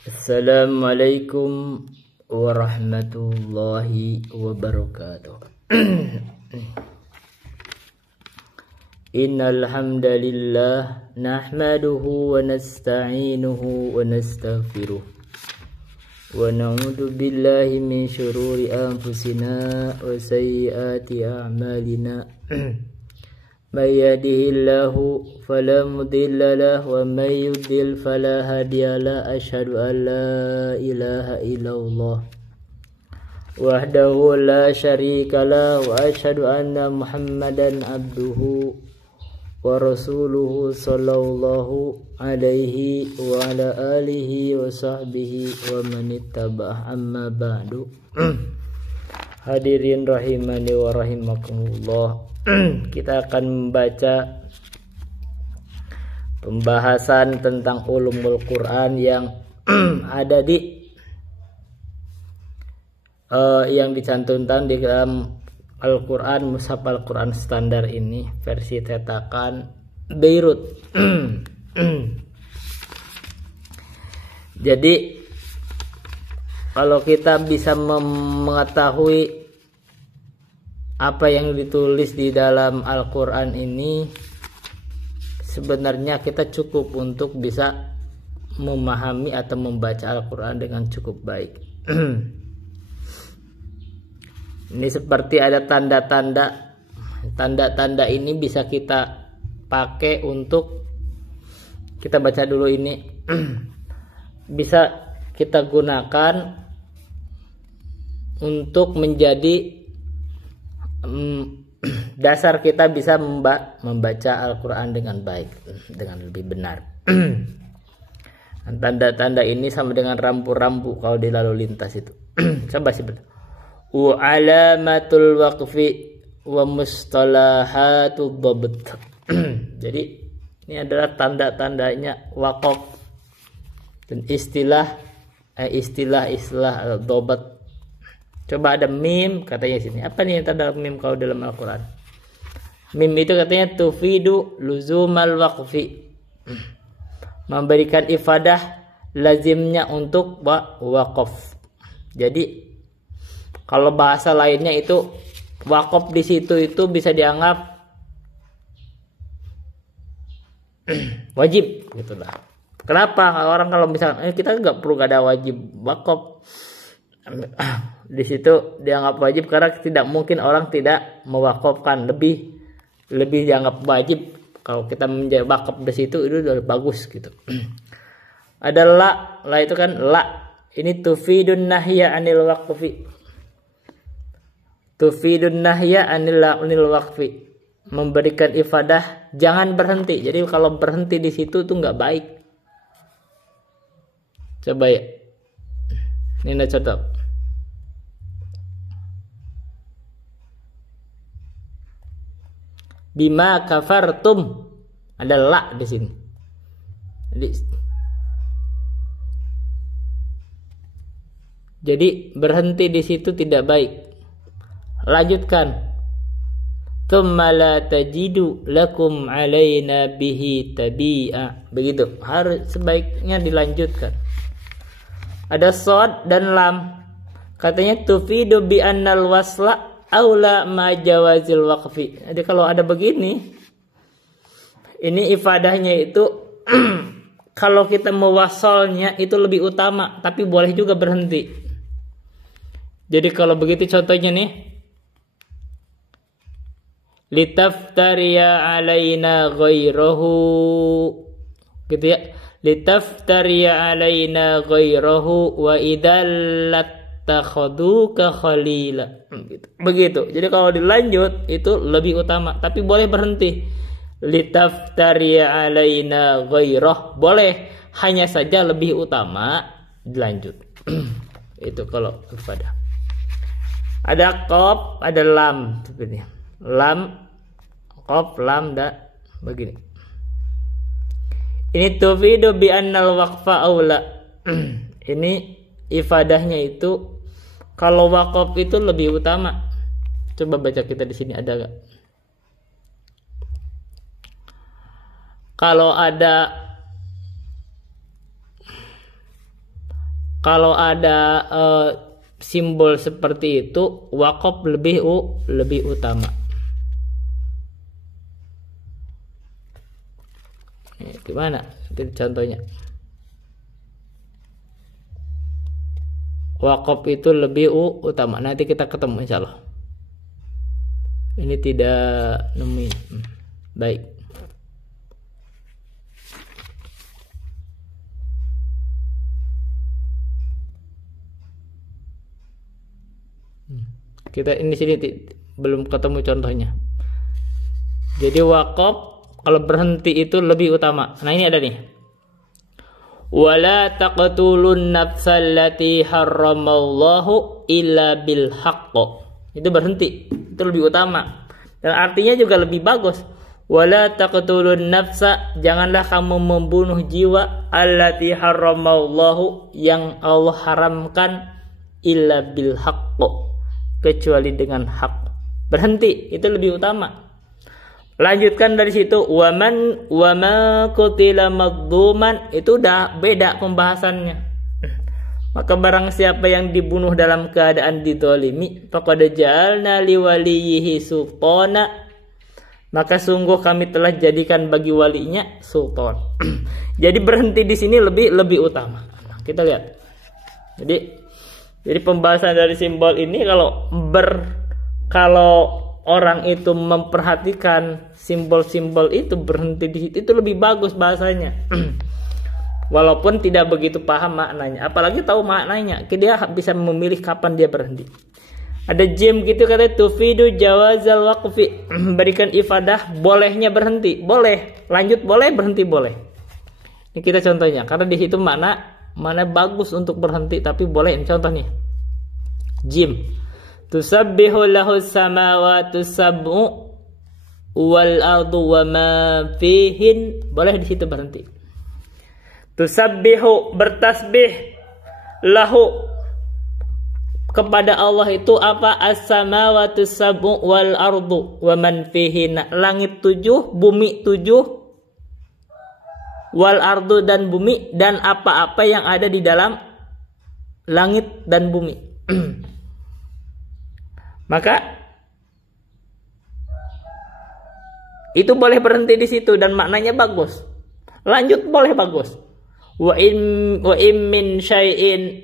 Assalamualaikum warahmatullahi wabarakatuh. Innal hamdalillah nahmaduhu wa nasta'inuhu wa nastaghfiruh wa na'udzu billahi min shururi anfusina wa sayyiati a'malina. May yahdihillahu fala mudilla lahu wa may yudlil fala hadiya lahu. Asyhadu an la ilaha illallah wahdahu la syarika lahu wa asyhadu anna Muhammadan abduhu wa rasuluhu sallallahu alaihi wa ala alihi wa sahbihi wa man ittaba'ah, amma ba'du. Hadirin rahimani wa rahimakumullah. Kita akan membaca pembahasan tentang ulumul Quran yang ada di yang dicantumkan di dalam Al-Quran, Mushaf Al-Quran standar ini versi cetakan Beirut. Jadi kalau kita bisa mengetahui apa yang ditulis di dalam Al-Quran ini, sebenarnya kita cukup untuk bisa memahami atau membaca Al-Quran dengan cukup baik. Ini seperti ada tanda-tanda. Tanda-tanda ini bisa kita pakai untuk, kita baca dulu ini, bisa kita gunakan untuk menjadi dasar kita bisa membaca Al-Quran dengan baik, dengan lebih benar. Tanda-tanda ini sama dengan rambu-rambu kalau di lalu lintas itu. Coba sih betul. Wa alamatul waqfi wa mustalahatul dhabt. Jadi ini adalah tanda-tandanya waqaf dan istilah dhabt. Coba ada mim katanya sini. Apa nih yang tanda mim kalau dalam Al-Quran? Mim itu katanya tufidu luzumal waqfi, memberikan ifadah lazimnya untuk waqaf. Jadi kalau bahasa lainnya itu waqaf di situ itu bisa dianggap wajib gitulah. Kenapa orang kalau misalnya kita nggak perlu ada wajib waqaf, di situ dianggap wajib karena tidak mungkin orang tidak mewakafkan, lebih dianggap wajib kalau kita menjadi wakaf di situ, itu udah bagus gitu. Ada la itu kan la, ini tufidun nahya anil waqfi, tufidun nahya anil waqfi, memberikan ifadah jangan berhenti. Jadi kalau berhenti di situ tuh nggak baik. Coba ya, ini ada contoh. Bima kafartum, ada la di sini. Jadi berhenti di situ tidak baik. Lanjutkan. Tsumma la tajidu lakum alaina bihi tabi'a. Begitu. Harus sebaiknya dilanjutkan. Ada shad dan lam. Katanya tufidu bi annal wasla aula ma jawazil waqfi. Jadi kalau ada begini, ini ifadahnya itu kalau kita mewasolnya itu lebih utama, tapi boleh juga berhenti. Jadi kalau begitu contohnya nih, litaftariya alaina ghairahu, gitu ya. Litaftariya alaina ghairahu wa idallat takhaduka khalila, begitu. Jadi kalau dilanjut itu lebih utama, tapi boleh berhenti. Litaftariya alaina ghairah, boleh, hanya saja lebih utama dilanjut. Itu kalau ifadah. Ada qaf, ada lam seperti lam, qaf, lam, da begini. Ini tufidu bi annal waqfa aula. Ini ifadahnya itu kalau waqaf itu lebih utama. Coba baca kita di sini ada gak? Kalau ada kalau ada simbol seperti itu, waqaf lebih utama. Gimana? Itu contohnya. Waqaf itu lebih utama. Nanti kita ketemu insya Allah. Ini tidak nemuin. Baik. Kita ini sini belum ketemu contohnya. Jadi waqaf kalau berhenti itu lebih utama. Nah ini ada nih. Wala taqtulun nafsal lati harramallahu illa bil haqq. Itu berhenti. Itu lebih utama. Dan artinya juga lebih bagus. Wala taqtulun nafsa, janganlah kamu membunuh jiwa allati harramallahu, yang Allah haramkan, illa bil haqq, kecuali dengan hak. Berhenti itu lebih utama. Lanjutkan dari situ, wama qutila madzuman, itu udah beda pembahasannya. Maka barang siapa yang dibunuh dalam keadaan dizalimi, faqad ja'alna liwaliyihi sultana, maka sungguh kami telah jadikan bagi walinya sultan. Jadi berhenti di sini lebih utama. Nah, kita lihat. Jadi pembahasan dari simbol ini, kalau orang itu memperhatikan simbol-simbol itu, berhenti di situ itu lebih bagus bahasanya. Walaupun tidak begitu paham maknanya, apalagi tahu maknanya, dia bisa memilih kapan dia berhenti. Ada jim gitu katanya, tufidu jawazal waqfi, berikan ifadah bolehnya berhenti, boleh, lanjut boleh, berhenti boleh. Ini kita contohnya, karena di situ mana bagus untuk berhenti tapi boleh. Contoh nih, jim, tusabbihu lahu samawati sab'u wal ardu wa ma fihin, boleh di situ berhenti. Tusabbihu, bertasbih, lahu, kepada Allah itu apa? As-samawati sab'u wal ardu wa man fihin, langit 7, bumi 7, wal ardu, dan bumi, dan apa-apa yang ada di dalam langit dan bumi. Maka itu boleh berhenti di situ dan maknanya bagus. Lanjut boleh bagus. Wa in min syai'in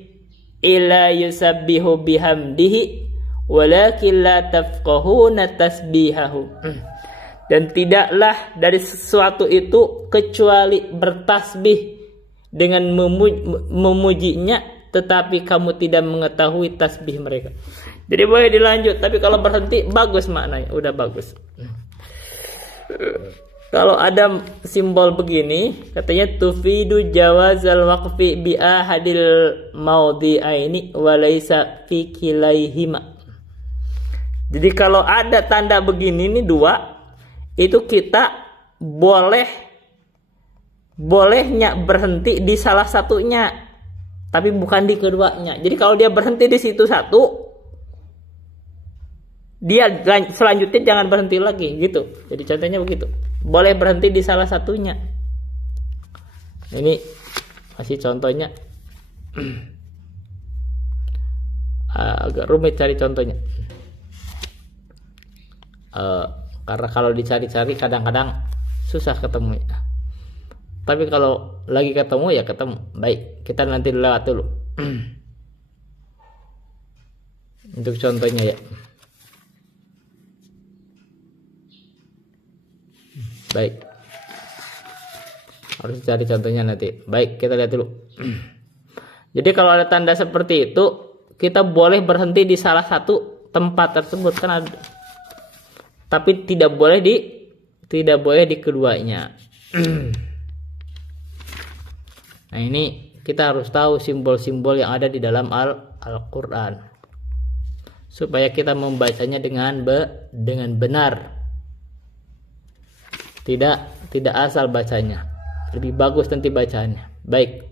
illa yusabbihu bihamdihi walakin la tafqahuna tasbihahu. Dan tidaklah dari sesuatu itu kecuali bertasbih dengan memujinya, tetapi kamu tidak mengetahui tasbih mereka. Jadi boleh dilanjut, tapi kalau berhenti bagus maknanya, udah bagus. Kalau ada simbol begini, katanya tufidu jawazal waqfi bi ahadil maudhi'aini wa laisa fi kilaihima. Jadi kalau ada tanda begini nih dua, itu kita bolehnya berhenti di salah satunya, tapi bukan di keduanya. Jadi kalau dia berhenti di situ satu, dia selanjutnya jangan berhenti lagi gitu. Jadi contohnya begitu. Boleh berhenti di salah satunya. Ini masih contohnya. Agak rumit cari contohnya. Karena kalau dicari-cari kadang-kadang susah ketemu. Tapi kalau lagi ketemu ya ketemu. Baik, kita nanti lewat dulu. Untuk contohnya ya. Baik, harus cari contohnya nanti. Baik, kita lihat dulu. Jadi kalau ada tanda seperti itu, kita boleh berhenti di salah satu tempat tersebut kan ada. Tapi tidak boleh di keduanya. Nah ini kita harus tahu simbol-simbol yang ada di dalam Al-Quran supaya kita membacanya dengan benar. Tidak asal bacanya. Lebih bagus nanti bacanya. Baik.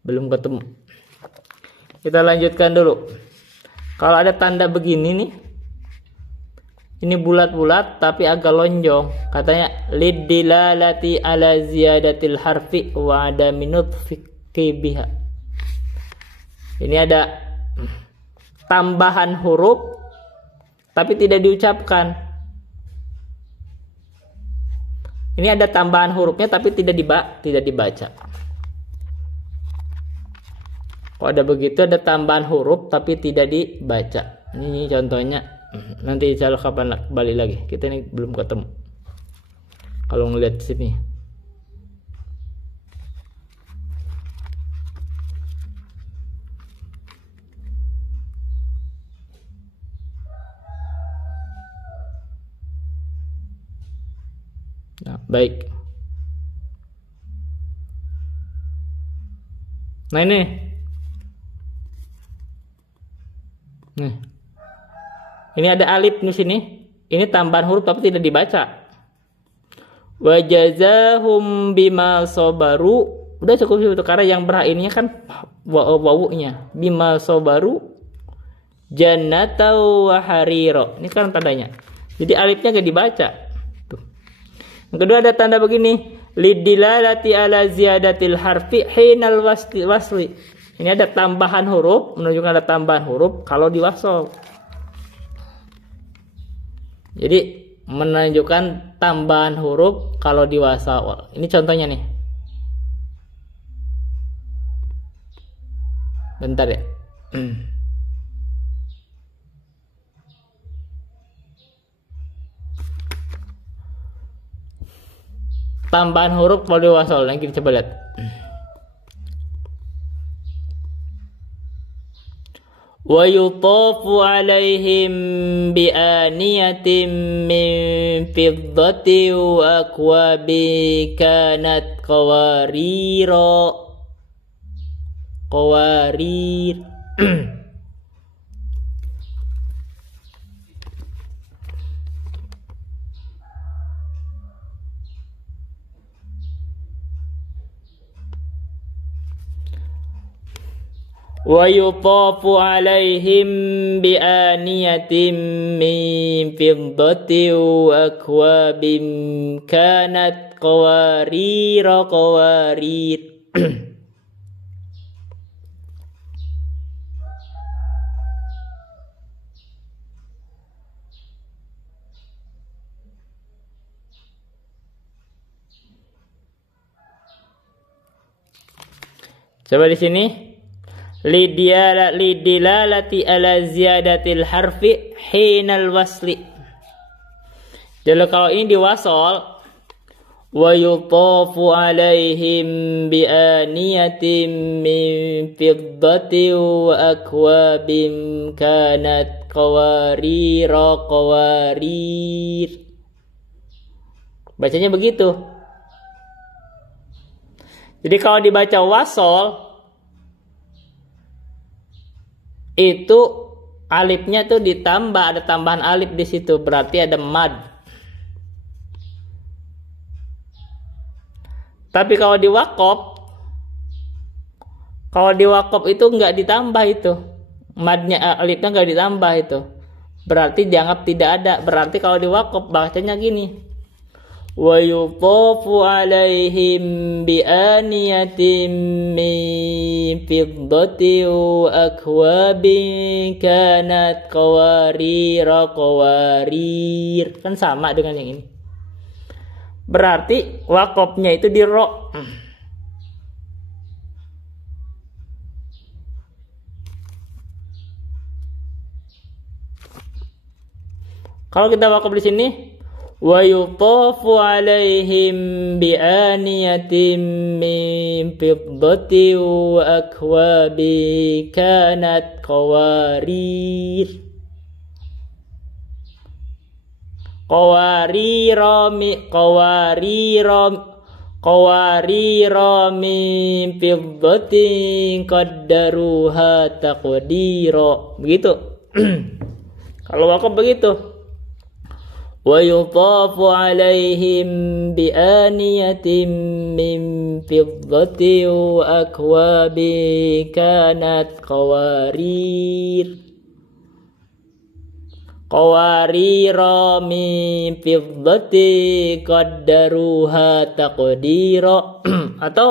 Belum ketemu. Kita lanjutkan dulu. Kalau ada tanda begini nih. Ini bulat-bulat tapi agak lonjong. Katanya lidilalati ala ziyadatil harfi wa adami nutfi biha. Ini ada tambahan huruf tapi tidak diucapkan. Ini ada tambahan hurufnya tapi tidak dibaca. Kalau ada begitu, ada tambahan huruf tapi tidak dibaca. Ini contohnya. Nanti insya Allah kapan kembali lagi. Kita ini belum ketemu. Kalau ngelihat sini. Nah, baik. Nah ini. Nih. Ini ada alif di sini. Ini tambahan huruf tapi tidak dibaca. Wa jazahum bima sabaru. Udah cukup itu karena yang berhak ininya kan wawunya. Bima sabaru jannatau wa harira. Ini kan tandanya. Jadi alifnya gak dibaca. Tuh. Yang kedua ada tanda begini. Lidilalati ala ziyadatil harfi hinal wasli. Ini ada tambahan huruf, menunjukkan ada tambahan huruf kalau diwasal. Jadi menunjukkan tambahan huruf kalau diwasal. Ini contohnya nih. Bentar ya. Tambahan huruf kalau diwasal. Nanti kita coba lihat. Wa yutafu alaihim bi aniyatin min fiddatin wa akwabi kanat qawarir. Wa yutafu alaihim bi aniyatin min fiddatin wa akwabin kanat qawarir. Coba di sini. Lidilalati ala ziyadatil harfi hinal wasli. Jadi kalau ini diwasal, wa yutafu alaihim bi aniyatin min fiddatin wa akwabin kanat qawarir. Bacanya begitu. Jadi kalau dibaca wasal itu alifnya tuh ditambah, ada tambahan alif di situ, berarti ada mad. Tapi kalau diwakop itu nggak ditambah itu, madnya alifnya nggak ditambah itu, berarti dianggap tidak ada. Berarti kalau diwakop bacanya gini. Wa yutafu alaihim bi aniyatin min fiddatin wa akwabin kanat qawarir. Kan sama dengan yang ini. Berarti wakopnya itu di ro. Kalau kita wakop di sini, wa yutafu alaihim bi aniyatin min fiddatin wa akwabin kanat qawarir. Qawarira min fiddatin qaddaruha taqdira. Begitu. Kalau wakaf begitu. Wa yutafu alaihim bi aniyatin min fiddatin wa akwabin kanat qawarir. Qawarira min fiddatin qaddaruha taqdira. Atau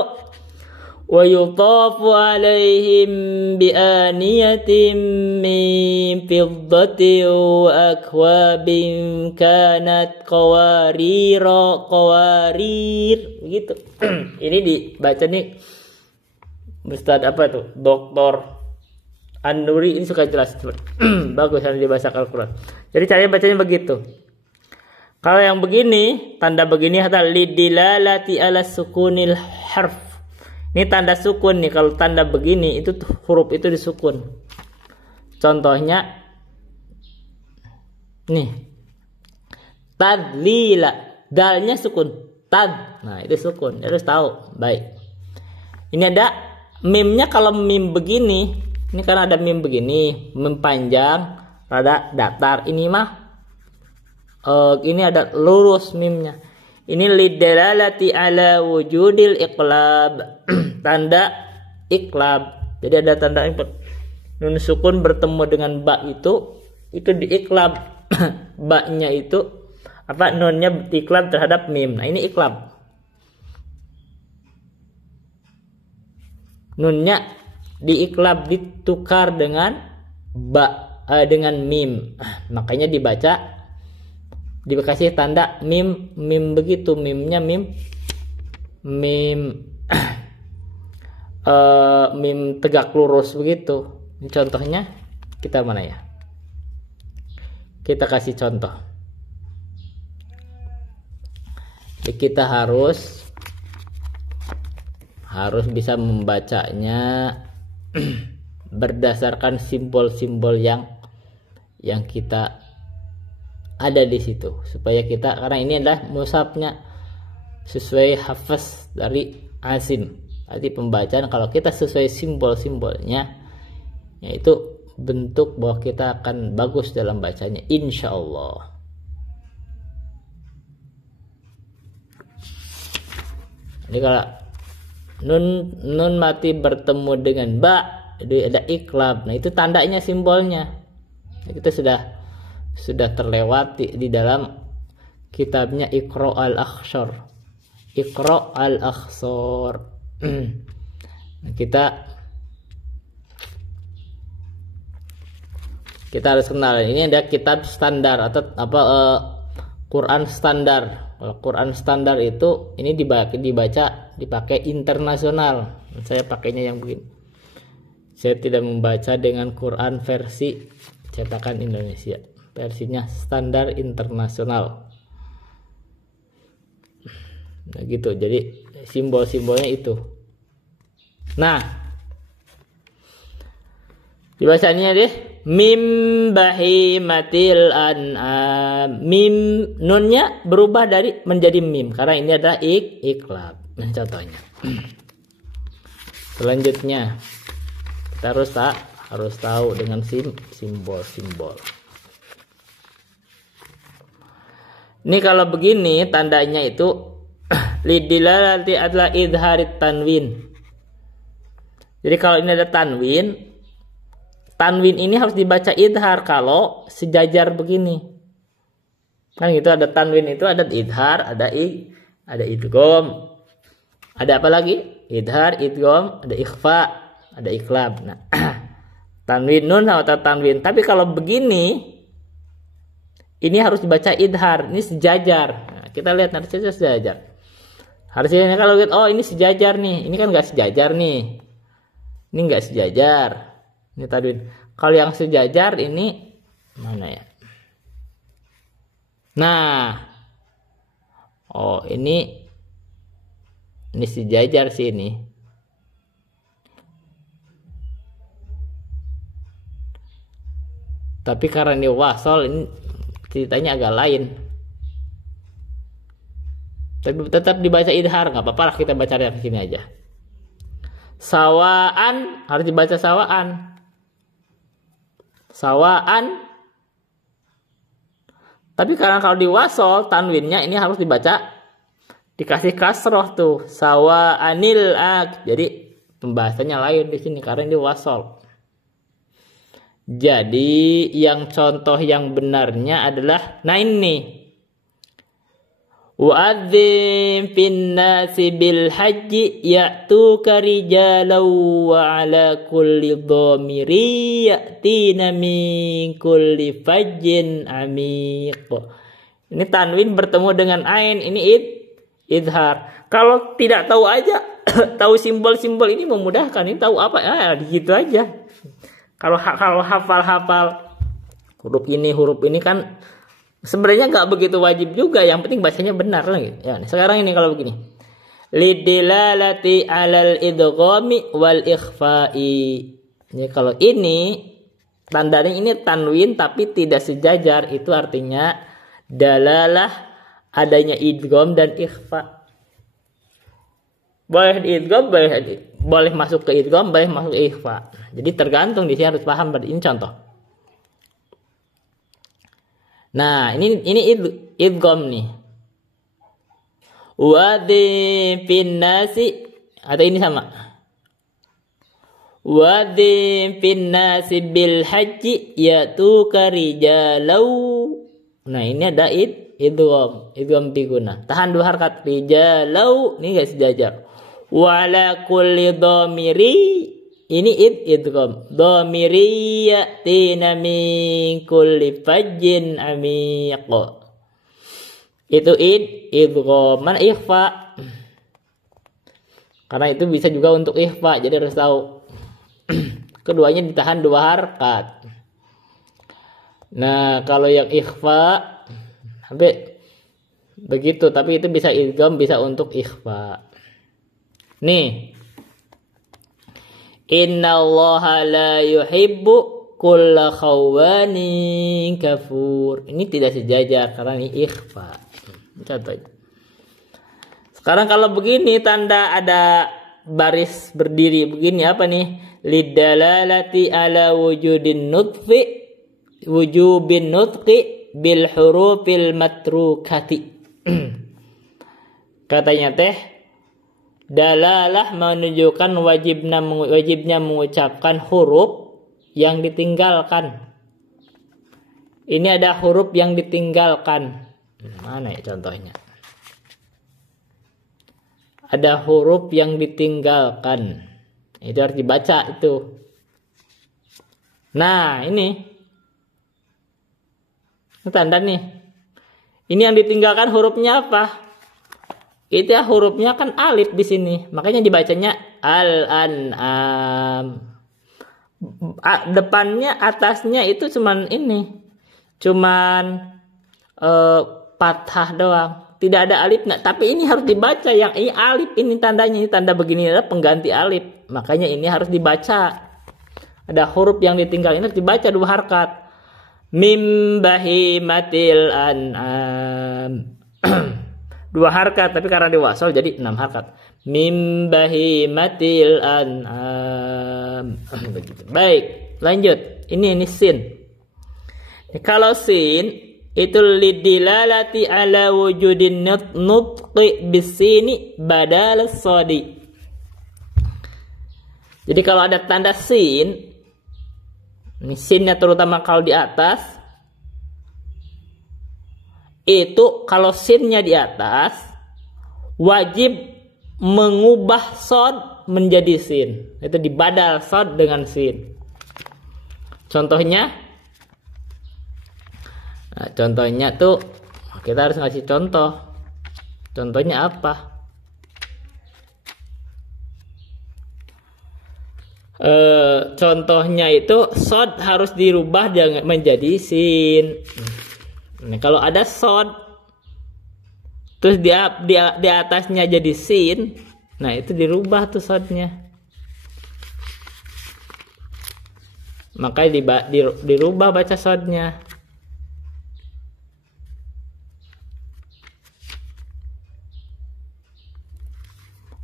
wa yutafu alaihim bi aniyatin min fiddatin wa akwabin kanat qawarir begitu. Ini dibaca nih Ustaz apa tuh? Dr. An-Nuri ini suka jelas. Bagus yang dibaca Al-Quran. Jadi caranya bacanya begitu. Kalau yang begini, tanda begini adalah lidilalati ala sukunil harf. Ini tanda sukun nih. Kalau tanda begini itu huruf itu disukun. Contohnya nih. Tadlila, dalnya sukun. Tad. Nah, itu sukun. Harus tahu. Baik. Ini ada mimnya. Kalau mim begini, ini karena ada mim begini, mim panjang, rada datar. Ini mah ini ada lurus mimnya. Ini lidalalati ala wujudil iqlab. Tanda iqlab. Jadi ada tanda iqlab. Nun sukun bertemu dengan ba itu di iqlab. Ba-nya itu apa, nunnya iqlab terhadap mim. Nah, ini iqlab. Nunnya diiklab, ditukar dengan dengan mim. Makanya dibaca dikasih tanda mim begitu. Mimnya mim tegak lurus begitu. Ini contohnya kita mana ya? Kita kasih contoh. Jadi kita harus bisa membacanya berdasarkan simbol-simbol yang kita ada di situ, supaya kita, karena ini adalah mushafnya sesuai hafaz dari Asim. Jadi pembacaan kalau kita sesuai simbol-simbolnya, yaitu bentuk bahwa kita akan bagus dalam bacanya, insya Allah. Jadi kalau nun mati bertemu dengan ba, ada iklab. Nah, itu tandanya, simbolnya. Nah, kita sudah terlewati di dalam kitabnya Iqra al-Akhshar. Iqra al-Akhshar. Nah, kita harus kenal. Ini ada kitab standar atau apa, Quran standar. Kalau Quran standar itu ini dipakai internasional. Saya pakainya yang begini. Saya tidak membaca dengan Quran versi cetakan Indonesia. Versinya standar internasional. Nah, gitu. Jadi simbol-simbolnya itu. Nah, dibacanya deh. Mim bahimatil an'am. Mim, nunnya berubah menjadi mim karena ini adalah iklab. Nah, contohnya. Selanjutnya kita harus tahu dengan simbol-simbol. Ini kalau begini tandanya itu lidilalati adalah idharit tanwin. Jadi kalau ini ada tanwin ini harus dibaca idhar kalau sejajar begini. Kan gitu, ada tanwin itu ada idhar, ada idgham. Ada apa lagi? Idhar, idgham, ada ikhfa, ada iklab. Nah, tanwin nun atau tanwin. Tapi kalau begini ini harus dibaca idhar, ini sejajar. Nah, kita lihat harusnya sejajar. Harusnya kalau lihat, oh ini sejajar nih. Ini kan enggak sejajar nih. Ini enggak sejajar. Ini tanwin. Kalau yang sejajar ini mana ya? Nah. Oh, ini sejajar sih ini. Tapi karena ini wasol, ini ceritanya agak lain. Tapi tetap dibaca idhar, nggak apa-apa lah, kita baca dari sini aja. Sawaan harus dibaca sawaan. Sawaan. Tapi karena kalau di wasol tanwinnya ini harus dibaca dikasih kasroh tuh. Sawaanil ak. Jadi pembahasannya lain di sini karena ini wasol. Jadi yang contoh yang benarnya adalah, nah ini Wa'adzim fin nasi bil haji ya'tuka rijalan wa ala kulli dhamiri ya'tina min kulli fajjin amiq. Ini tanwin bertemu dengan ain, ini idhar. Kalau tidak tahu aja, tahu simbol-simbol ini memudahkan. Ini tahu apa? Gitu aja. Kalau hafal huruf ini kan sebenarnya nggak begitu wajib juga, yang penting bacanya benar lagi. Ya, sekarang ini kalau begini. Lidilalati 'alal idghami wal ikhfa'i. Ini kalau ini tandanya ini tanwin tapi tidak sejajar, itu artinya dalalah adanya idgham dan ikhfa. Boleh idgham, boleh masuk ke idgham, boleh masuk ke ikhfa. Jadi tergantung, di sini harus paham. Ini contoh. Nah, ini idgham nih. Wa'dzim fin nasi, atau ini sama. Wa'dzim fin nasi bil haji ya'tuka rijalau. Nah, ini ada idgham biguna. Tahan 2 harakat, rijalau, ini guys sejajar. Wa ala kulli dhamiri, ini idgham. Dhamiri ya'tina min kulli fajjin amiq. Itu idgham. Mana ikhfa? Karena itu bisa juga untuk ikhfa, jadi harus tahu. Keduanya ditahan 2 harakat. Nah, kalau yang ikhfa sampai begitu, tapi itu bisa idgham, bisa untuk ikhfa. Nih. Innallaha la yuhibbu kulla khawanin kafur. Ini tidak sejajar karena ini ikhfa. Contohnya. Sekarang kalau begini tanda ada baris berdiri begini apa nih? Lidalalati ala wujubin nutqi bil hurufil matrukati. Katanya teh, dalalah menunjukkan wajibnya mengucapkan huruf yang ditinggalkan. Ini ada huruf yang ditinggalkan. Mana ya contohnya? Ada huruf yang ditinggalkan. Itu harus dibaca itu. Nah, ini tanda nih. Ini yang ditinggalkan hurufnya apa? Itu ya hurufnya kan alif di sini. Makanya dibacanya al-an'am. Depannya atasnya itu cuman ini. Cuman fathah doang. Tidak ada alif nggak, tapi ini harus dibaca. Yang ini alif, ini tandanya, ini tanda begini adalah pengganti alif. Makanya ini harus dibaca. Ada huruf yang ditinggal, ini harus dibaca 2 harakat. Mim bahimatil an'am. 2 harakat, tapi karena diwasal jadi 6 harakat. Mim bahimatil an'am. Begitu. Baik, lanjut. Ini sin. Kalau sin itu lidilalati ala wujudin nutqi bisini badal sodi. Jadi kalau ada tanda sin, ini sinnya terutama kalau di atas, itu kalau sinnya di atas wajib mengubah sod menjadi sin. Itu dibadal sod dengan sin. Contohnya, nah, contohnya tuh kita harus ngasih contoh. Contohnya apa? Contohnya itu sod harus dirubah jangan menjadi sin. Nah, kalau ada sod terus di atasnya jadi sin, nah itu dirubah tuh sodnya. Makanya dirubah baca sodnya.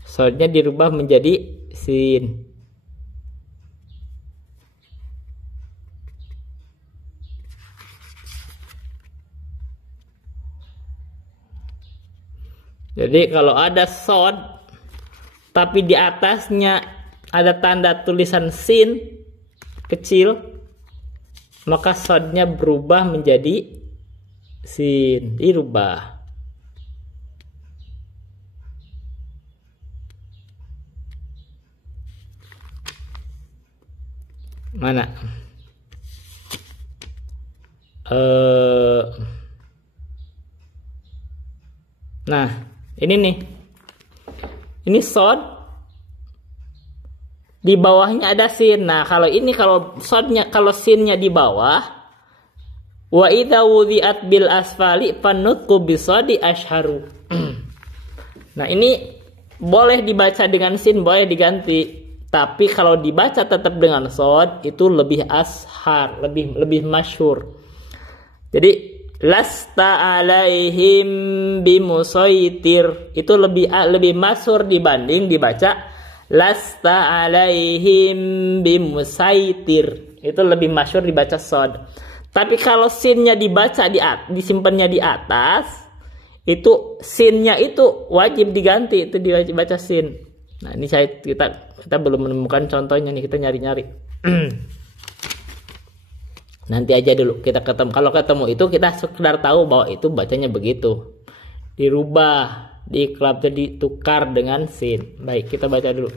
Sodnya dirubah menjadi sin. Jadi kalau ada sod tapi di atasnya ada tanda tulisan sin kecil, maka sodnya berubah menjadi sin, dirubah. Mana? Nah, ini nih. Ini shod. Di bawahnya ada sin. Nah, kalau ini kalau shodnya, kalau sinnya di bawah, wa idza wudhi'at bil asfali fanutqu bisodi asharu. Nah, ini boleh dibaca dengan sin, boleh diganti. Tapi kalau dibaca tetap dengan shod itu lebih ashar, lebih masyhur. Jadi lasta alaihim bimusaitir itu lebih masyhur dibanding dibaca lasta alaihim bimusaitir. Itu lebih masyhur dibaca shod. Tapi kalau sinnya dibaca disimpannya di atas, itu sinnya itu wajib diganti, itu dibaca sin. Nah, ini kita belum menemukan contohnya nih, kita nyari-nyari. Nanti aja dulu kita ketemu. Kalau ketemu itu kita sekedar tahu bahwa itu bacanya begitu. Dirubah, diklab jadi tukar dengan sin. Baik, kita baca dulu.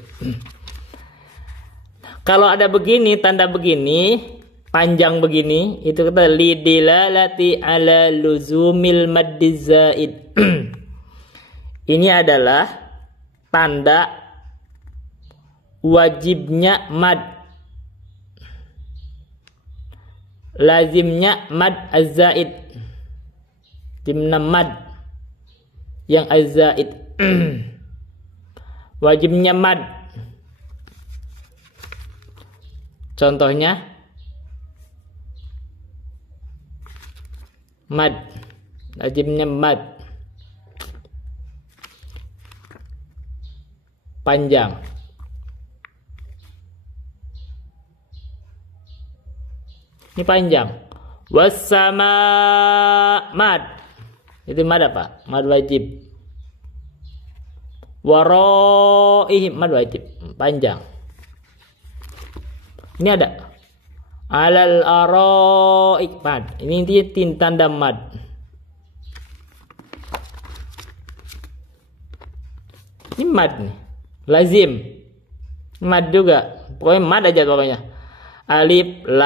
Kalau ada begini, tanda begini, panjang begini, itu kita lidilalati ala luzumil maddiz zaid. Ini adalah tanda wajibnya mad. Lazimnya mad az-zaid. Dimna mad yang az-zaid. Wajibnya mad. Contohnya mad. Lazimnya mad. Panjang. Ini panjang. Wassama mad. Itu mad apa? Mad wajib. Waroihi mad wajib. Panjang. Ini ada. Alal aroik mad. Ini tanda mad. Ini mad nih. Lazim. Mad juga. Pokoknya mad aja pokoknya. Alif lam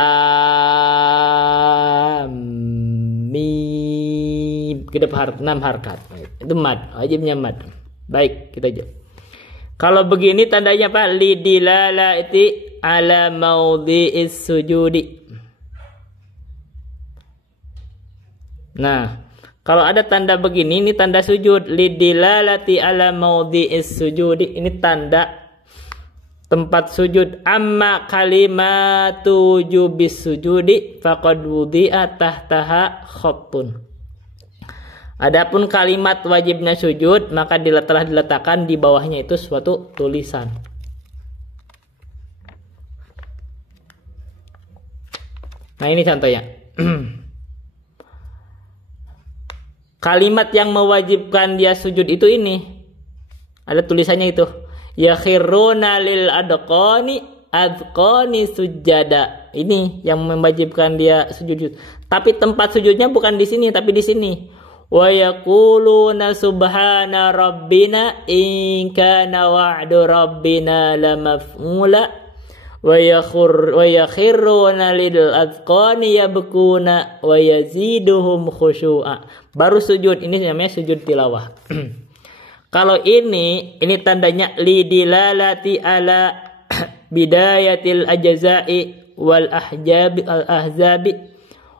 mim kita 6 harkat. Itu mad, wajibnya mad. Baik, kita aja. Kalau begini tandanya apa? Lidilalati ala maudhi'is sujudi. Nah, kalau ada tanda begini, ini tanda sujud. Lidilalati ala maudhi'is sujudi. Ini tanda tempat sujud. Amma kalimatu jubis sujudi faqad wudi'a tahtaha khattun. Adapun kalimat wajibnya sujud, maka telah diletakkan di bawahnya itu suatu tulisan. Nah, ini contohnya. Kalimat yang mewajibkan dia sujud itu ini. Ada tulisannya itu. Yakhiruna lil adqani sujada. Ini yang mewajibkan dia sujud. Tapi tempat sujudnya bukan di sini, tapi di sini. Wa yaquluna subhana rabbina in kana wa'du rabbina lamaf'ula wa yakhiruna lil adqani yabkuna wa yaziduhum khushu'a. Baru sujud, ini namanya sujud tilawah. Kalau ini tandanya lidilalati ala bidayatil ajza'i wal ahzabi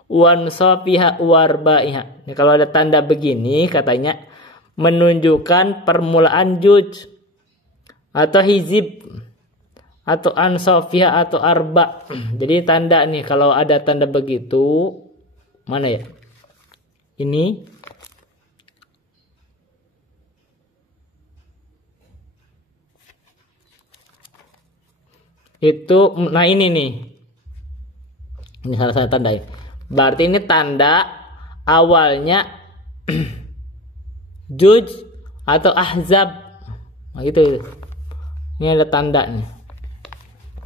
wan safiha warbaiha. Nah, kalau ada tanda begini katanya menunjukkan permulaan juj atau hizib atau ansafiha atau arba. Jadi tanda nih kalau ada tanda begitu mana ya? Ini itu, nah ini nih, ini salah satu tanda ini. Berarti ini tanda awalnya juj atau ahzab. Nah gitu. Ini ada tanda nih.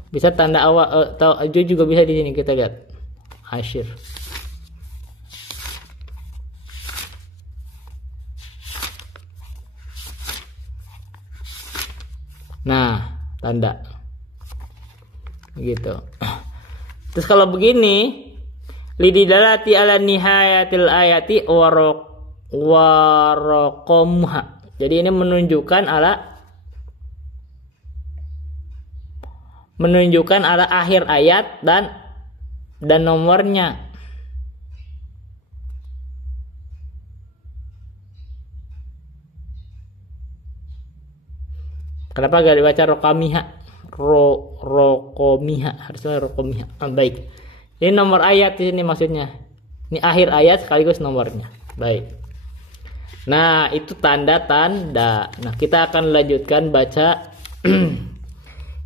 Bisa tanda awal atau juj juga bisa di sini, kita lihat. Asyir. Nah, tanda gitu. Terus kalau begini, lididalati ala nihayatil ayati waraqamuha. Jadi ini menunjukkan ala akhir ayat dan nomornya. Kenapa gak dibaca roqamiha? Roqamiha, harusnya roqamiha. Baik. Ini nomor ayat di sini maksudnya. Ini akhir ayat sekaligus nomornya. Baik. Nah, itu tanda-tanda. Nah, kita akan lanjutkan baca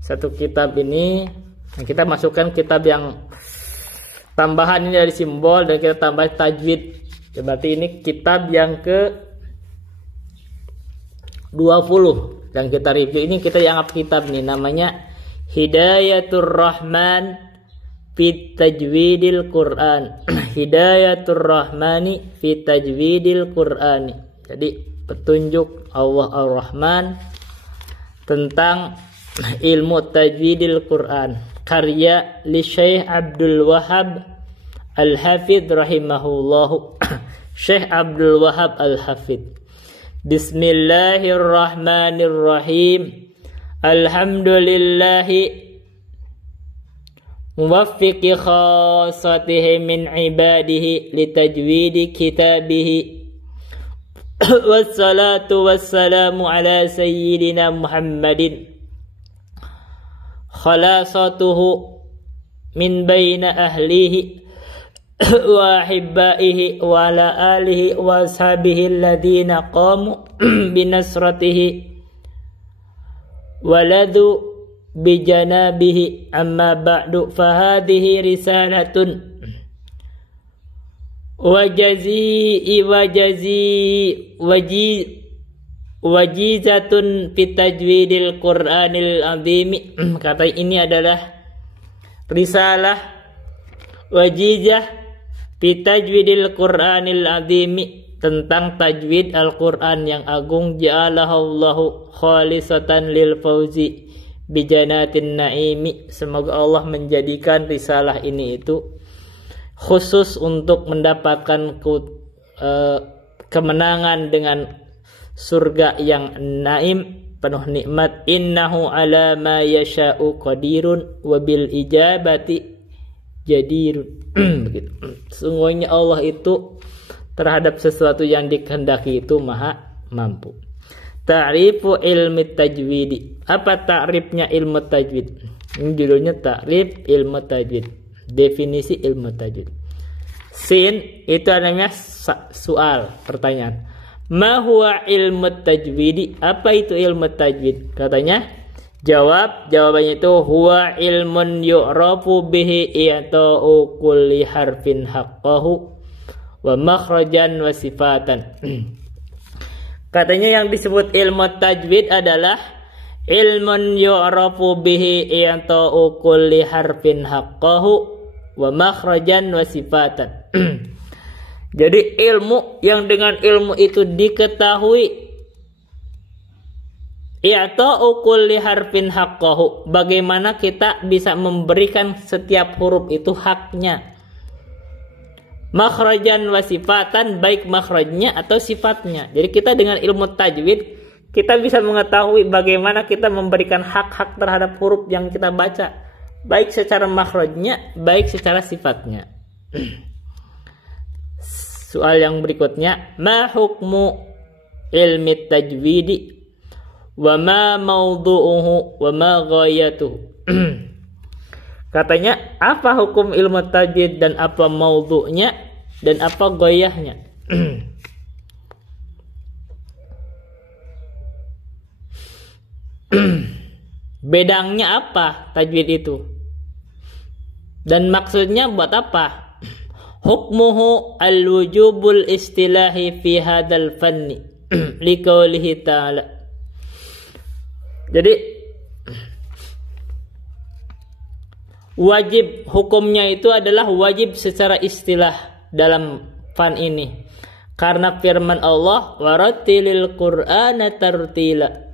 satu kitab ini. Nah, kita masukkan kitab yang tambahan ini dari simbol dan kita tambah tajwid. Berarti ini kitab yang ke 20 yang kita review. Ini kita yang kitab nih, namanya Hidayatur Rahman fi Tajwidil Quran. Hidayatur Rahmani fi Tajwidil Qur'ani. Jadi petunjuk Allah Ar-Rahman tentang ilmu tajwidil Quran. Karya li Syekh Abdul Wahab Al-Hafidh rahimahullahu. Syekh Abdul Wahab Al-Hafidh. Bismillahirrahmanirrahim. Alhamdulillahi muwaffiqi khassatihi min ibadihi litajwidi kitabihi. Wassalatu wassalamu ala sayyidina Muhammadin khalasatuhu min baina ahlihi wa ahibbaihi wa ala alihi wa ashabihi alladhina qamu binasratihi waladu bijanabihi. Amma ba'du, fahadihi risalatun wajizatun fi tajwidil Qur'anil azimi. Kata ini adalah risalah wajizah fi tajwidil Qur'anil azimi, tentang tajwid Al-Qur'an yang agung. Ja'alahu khalisatan lil fauzi bijanatin naimi. Semoga Allah menjadikan risalah ini itu khusus untuk mendapatkan kemenangan dengan surga yang naim, penuh nikmat. Innahu ala ma yasha'u qadirun wa bil ijabati jadirun. Begitu. Sungguhnya Allah itu terhadap sesuatu yang dikehendaki itu maha mampu. Ta'rifu ilmu tajwid. Apa ta'rifnya ilmu tajwid? Ini judulnya ta'rif ilmu tajwid. Definisi ilmu tajwid. Sin itu namanya soal, pertanyaan. Ma huwa ilmu tajwid? Apa itu ilmu tajwid? Katanya jawabannya itu huwa ilmun yu'rafu bihi i'ta'u kulli harfin haqqahu wa makhrajan wa sifatan. Katanya yang disebut ilmu tajwid adalah ilmun yu'rafu bihi i'ta'u kulli harfin haqqahu wa makhrajan wa sifatan. Jadi ilmu yang dengan ilmu itu diketahui i'ta'u kulli harfin haqqahu, bagaimana kita bisa memberikan setiap huruf itu haknya. Makhrajan wa sifatan, baik makhrajnya atau sifatnya. Jadi kita dengan ilmu tajwid kita bisa mengetahui bagaimana kita memberikan hak-hak terhadap huruf yang kita baca, baik secara makhrajnya, baik secara sifatnya. Soal yang berikutnya, ma hukmu ilmi tajwidi wa ma mawdu'uhu wa ma ghayatuhu. Katanya, apa hukum ilmu tajwid dan apa maudhu'nya dan apa ghayahnya? Bedangnya apa tajwid itu? Dan maksudnya buat apa? Hukmuhu al-wujubul istilahi fi hadzal fanni liqaulihi ta'ala. Jadi wajib, hukumnya itu adalah wajib secara istilah dalam fan ini, karena firman Allah warattilil qur'ana tartila.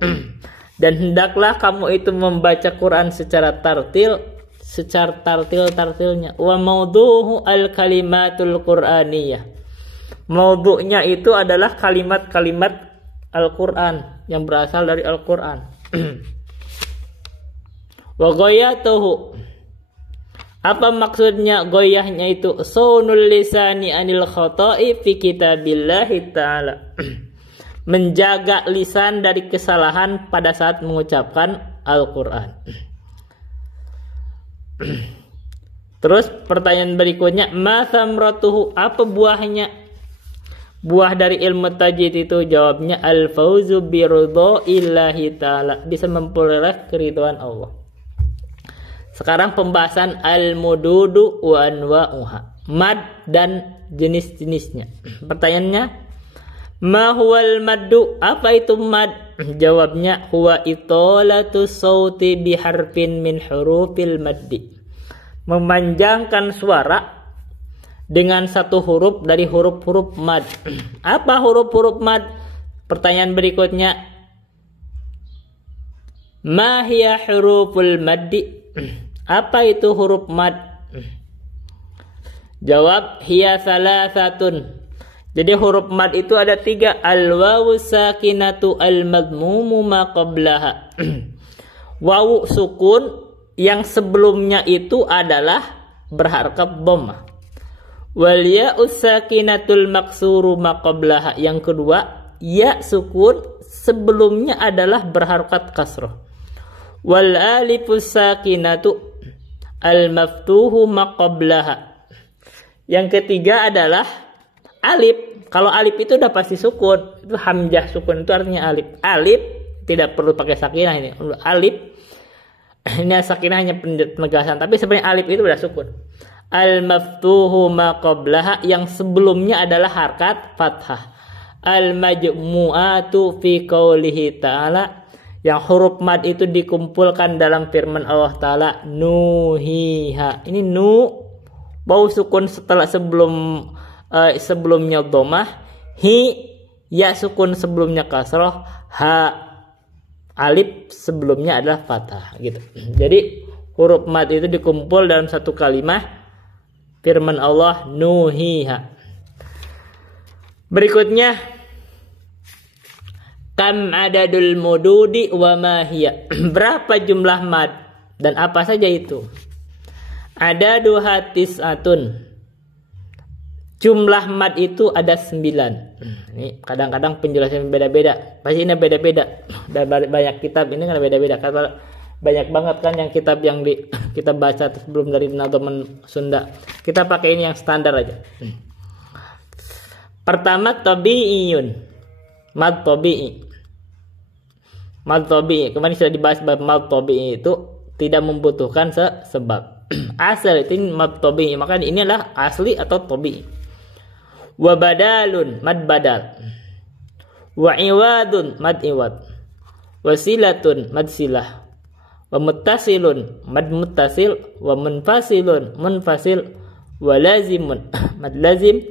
Dan hendaklah kamu itu membaca Quran secara tartil, secara tartil-tartilnya. Wa maudhu'u al-kalimatul qur'aniyah. Maudhu'nya itu adalah kalimat-kalimat Al-Qur'an yang berasal dari Al-Qur'an. Wa ghayatuhu, apa maksudnya goyahnya itu? Saunul lisani anil khata'i fi kitabillahi ta'ala. Menjaga lisan dari kesalahan pada saat mengucapkan Al-Qur'an. Terus pertanyaan berikutnya, ma thamratuhu, apa buahnya? Buah dari ilmu tajwid itu, jawabnya al-fauzu bi ridhaillahi ta'ala, bisa memperoleh keridhaan Allah. Sekarang pembahasan al-mududu wa anwa'uha, mad dan jenis-jenisnya. Pertanyaannya, ma huwal maddu, apa itu mad? Jawabnya, huwa itolatu sauti biharfin min hurufil maddi, memanjangkan suara dengan satu huruf dari huruf-huruf mad. Apa huruf-huruf mad? Pertanyaan berikutnya, ma hiya huruful maddi, apa itu huruf mad? Jawab, hiya salasatun. Jadi huruf mad itu ada 3. Al-wawu sakinatu al-madmumu ma qablaha. Wawu sukun yang sebelumnya itu adalah berharkat dhammah. Wal ya'u sakinatul maksuru ma qablaha. Yang kedua, ya sukun sebelumnya adalah berharkat kasrah. Wal alifus sakinatu al-maftuhu ma qablaha. Yang ketiga adalah alif. Kalau alif itu udah pasti sukun. Itu hamzah sukun, itu artinya alif. Alif tidak perlu pakai sakinah ini. Alif ini sakinah hanya penegasan, tapi sebenarnya alif itu udah sukun. Al-maftuhu ma qablaha, yang sebelumnya adalah harkat fathah. Al-majmu'atu fi qaulihi ta'ala, yang huruf mad itu dikumpulkan dalam firman Allah Ta'ala, nuhiha. Ini nu, bau sukun setelah sebelumnya dhammah. Hi, ya sukun sebelumnya kasroh. Ha, alif sebelumnya adalah fathah gitu. Jadi huruf mad itu dikumpul dalam satu kalimat firman Allah, nuhiha. Berikutnya, kam adadul mududi wa ma hiya. Berapa jumlah mad dan apa saja itu? Ada 2 tis'atun. Jumlah mad itu ada 9. Ini kadang-kadang penjelasan beda-beda. Pasti ini beda-beda. Dan banyak kitab ini kan beda-beda. Karena banyak banget kan yang kitab yang kita baca sebelum dari Nadhaman Sunda. Kita pakai ini yang standar aja. Pertama, tabi'iyun. Mad tabi'i. Mad tabi'i. Kemarin sudah dibahas bahwa mad tabi'i itu tidak membutuhkan sebab. Asal itu mad tabi'i. Maka ini adalah asli atau tabi'i. Wa badalun, mad badal. Wa iwadun, mad iwad. Wa silatun, mad silah. Wa muttasilun, mad muttasil. Wa munfasilun, munfasil. Wa lazimun, mad lazim.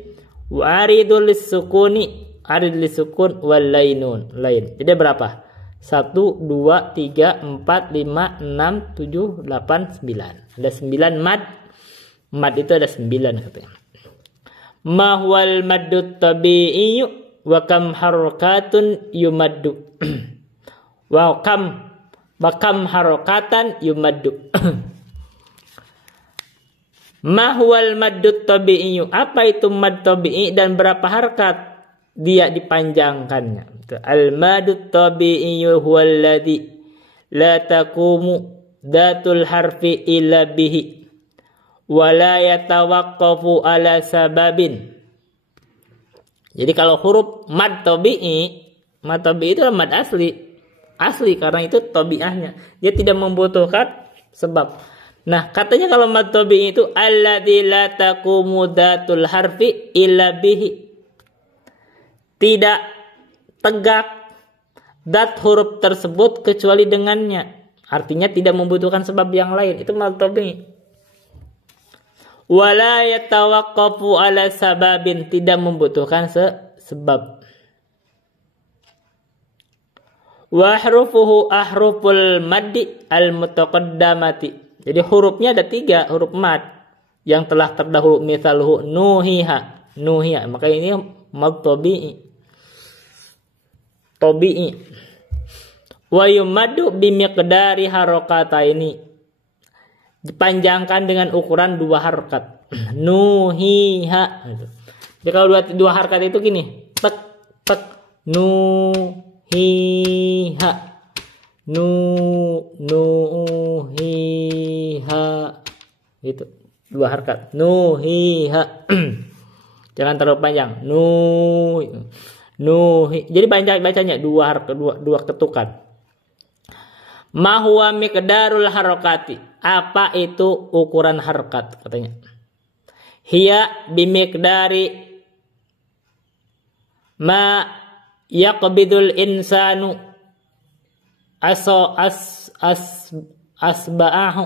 Wa aridul lisukuni, arid lisukun. Wa lainun, lain. Jadi berapa? 1, 2, 3, 4, 5, 6, 7, 8, 9. Ada 9 mad. Mad itu ada 9 katanya. Ma huwal maddut tabi'iyyu wa kam harakatun yumaddu. Wa kam harakatan yumaddu. Ma huwal maddut tabi'iyyu, apa itu mad tabi'i dan berapa harakat dia dipanjangkannya? Al maddut tabi'iyyu huwal ladzi la taqumu datul harfi illa bihi wa la yatawaqqafu ala sababin. Jadi kalau huruf mad tabi'i itu adalah mad asli karena itu tabi'ahnya, dia tidak membutuhkan sebab. Nah, katanya kalau mad tabi'i itu alladzi la taqumu datul harfi illa bihi, tidak tegak dat huruf tersebut kecuali dengannya, artinya tidak membutuhkan sebab yang lain. Itu mad tabi'i. Wala yatawaqqafu ala sababin, tidak membutuhkan sebab. Wa hrufuhu ahruful maddi al mutaqaddamati, Jadi hurufnya ada 3 huruf mad yang telah terdahulu, misalhu nuhiha, nuhiha. Maka ini mad tabi'i. Tabi'i. Wa yumaddu bimiqdari harakataini. Dipanjangkan dengan ukuran 2 harokat. Nuhiha. Jadi kalau dua harokat itu gini, tek tek, nuhiha, nuhiha, itu 2 harokat. Nuhiha. Jangan terlalu panjang. Nuhi. Jadi banyak bacanya 2 harokat, 2 ketukan. Ma huwa miqdarul harakati. Apa itu ukuran harokat katanya? Hiya bimiqdari ma yaqbidul insanu asba'ahu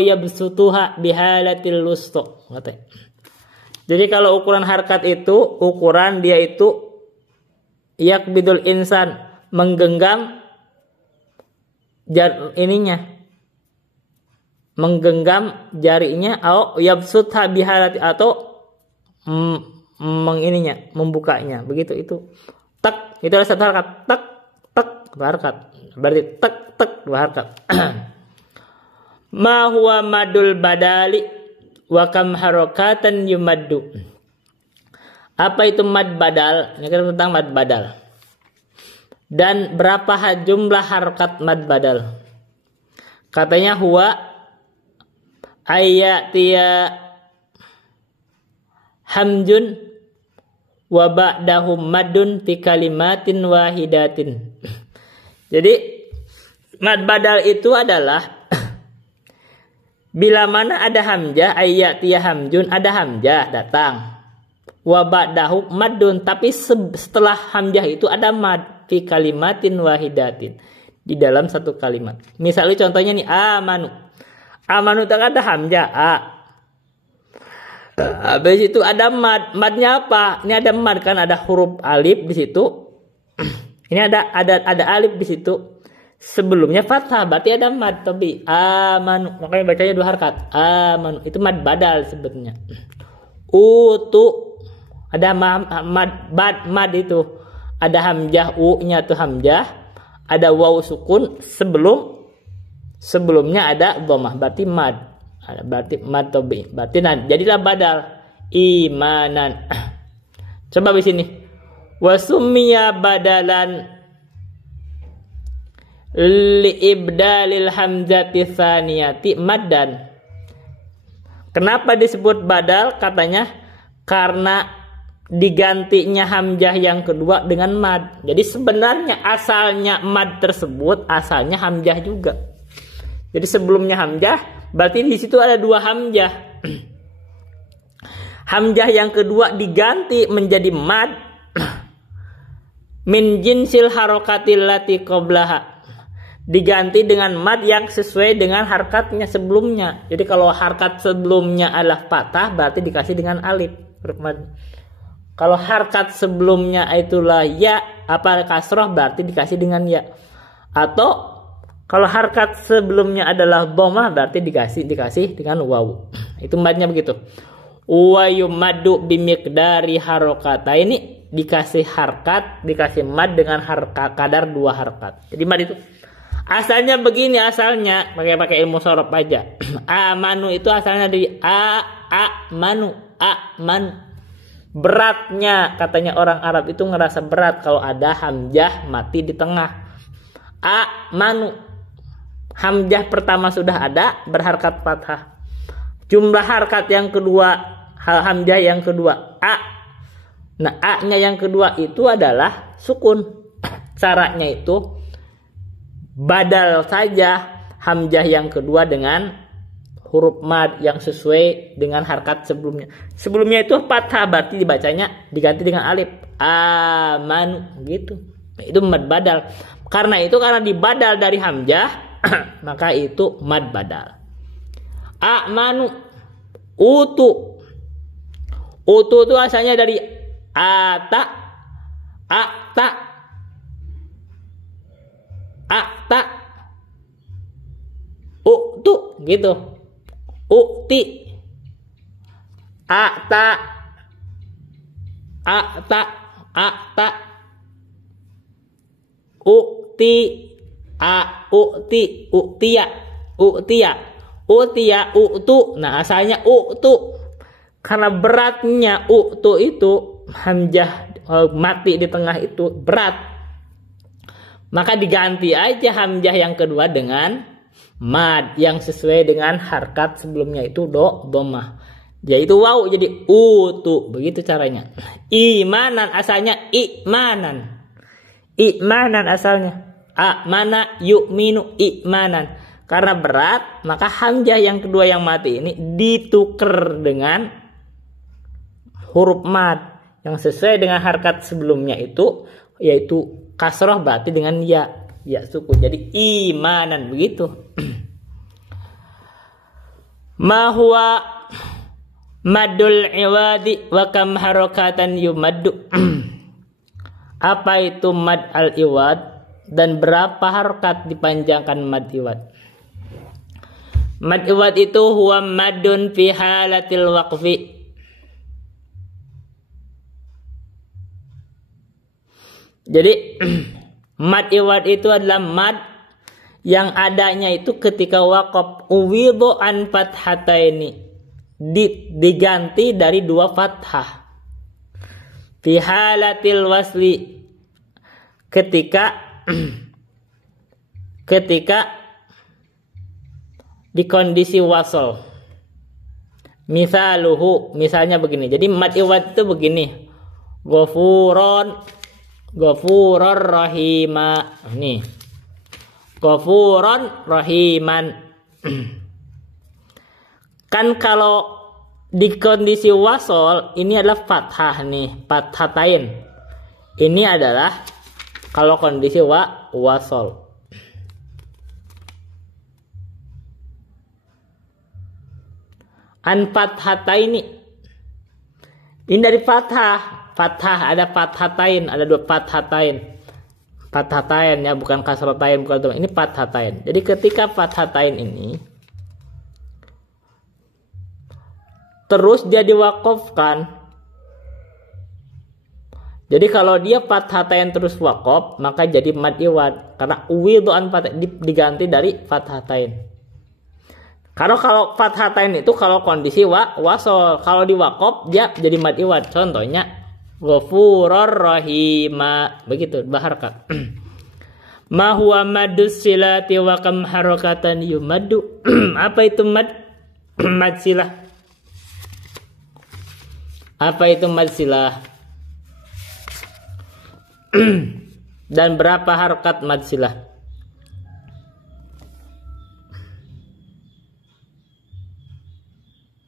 yabsutuha bihalatil wusta. Jadi kalau ukuran harokat itu, ukuran dia itu yaqbidul insan, menggenggam menggenggam jarinya, atau yabsutha bihalati, atau membukanya, begitu. Itu tak, itu adalah 1 harakat. Tak tak 2 harakat, berarti tak tak 2 harakat. Ma huwa madul badali wa kam harakatan yumaddu. Apa itu mad badal? Ini kan tentang mad badal. Dan berapa jumlah harokat mad badal? Katanya huwa ayatiya hamjun wa ba'dahum madun fi kalimatin wahidatin. Jadi mad badal itu adalah bila mana ada hamzah, ayatiya hamjun, ada hamzah datang. Wa ba'dahu madun, tapi setelah hamzah itu ada mad fi kalimatin wahidatin, di dalam 1 kalimat. Misalnya contohnya nih, amanu. Amanu itu ada hamzah a. Habis itu ada mad. Madnya apa? Ini ada mad kan, ada huruf alif di situ. Ini ada alif di situ. Sebelumnya fathah, berarti ada mad tapi amanu. Makanya bacanya 2 harakat. Amanu. Itu mad badal sebetulnya. Utu ada mad itu. Ada hamzah, u-nya tuh hamzah, ada waw sukun, sebelumnya ada dhammah, berarti mad. Berarti mad tabi. Berarti jadilah badal imanan. Coba di sini. Wa summiya badalan li ibdalil hamzati tsaniyati maddan. Kenapa disebut badal? Katanya karena digantinya hamzah yang kedua dengan mad. Jadi sebenarnya asalnya mad tersebut asalnya hamzah juga. Jadi sebelumnya hamzah, berarti di situ ada 2 hamzah. Hamzah yang kedua diganti menjadi mad min jinsil harakatil lati qablaha. Diganti dengan mad yang sesuai dengan harokatnya sebelumnya. Jadi kalau harokat sebelumnya adalah fathah, berarti dikasih dengan alif, huruf mad. Kalau harkat sebelumnya itulah ya kasroh, berarti dikasih dengan ya. Atau kalau harkat sebelumnya adalah dhammah, berarti dikasih dengan waw. Itu madnya begitu. Wa yumaddu bimiqdari harakata, ini dikasih harkat, dikasih mad dengan kadar 2 harkat. Jadi mad itu asalnya begini, asalnya pakai ilmu sorof aja. Amanu itu asalnya dari amanu. Beratnya, katanya orang Arab itu ngerasa berat kalau ada hamzah mati di tengah. Manu. Hamzah pertama sudah ada, berharkat fathah. Jumlah harkat yang kedua, hamzah yang kedua, a. Nah, a-nya yang kedua itu adalah sukun. Caranya itu badal saja hamzah yang kedua dengan huruf mad yang sesuai dengan harkat sebelumnya. Sebelumnya itu fathah, berarti dibacanya diganti dengan alif. Amanu gitu. Nah, itu mad badal. Karena dibadal dari hamzah, maka itu mad badal. Amanu. Utu. Utu itu asalnya dari ata. gitu. Ukti. Akta. Akta. Akta. Ukti. Ukti. Uktia. Uktia. Uktia. Uktu. Nah asalnya uktu. Karena beratnya uktu itu hamzah mati di tengah itu berat, maka diganti aja hamzah yang kedua dengan mad yang sesuai dengan harkat sebelumnya itu dhammah, yaitu waw jadi utu. Begitu caranya. Imanan asalnya imanan. Imanan asalnya. Amana yu'minu imanan. Karena berat, maka hamzah yang kedua yang mati ini ditukar dengan huruf mad yang sesuai dengan harkat sebelumnya itu, yaitu kasroh berarti dengan ya sukun. Jadi imanan begitu. Ma huwa madul iwadi wa kam harakatan yumaddu. Apa itu mad al iwad dan berapa harokat dipanjangkan mad iwad? Mad iwad itu huwa madun fi halatil waqfi. Jadi mad iwad itu adalah mad yang adanya itu ketika waqaf uwidhu an fathataini, diganti dari dua fathah. Fi halatil wasli, ketika di kondisi wasol. Misalnya begini. Jadi mad iwad itu begini. Ghafuran rahima. Nih. Ghafuran rahiman. Kan kalau di kondisi wasol ini adalah fathah nih, fathatain. Ini adalah kalau kondisi wasol. An fathataini. Ini dari fathah. Fathah ada fathatain, ada dua fathatain. Fathatain ya, bukan kasrotain, bukan itu. Ini fathatain. Jadi ketika fathatain ini terus dia diwakafkan. Jadi kalau dia fathatain terus wakaf, maka jadi mad iwad karena uwidhu an fath diganti dari fathatain. Kalau fathatain itu kalau kondisi wasol, kalau diwakaf dia jadi mad iwad. Contohnya Ghafurur rahima, begitu baharkat. Ma huwa madus silati wa kam harakatan yumaddu. Apa itu mad silah? Apa itu mad silah? Dan berapa harakat mad silah?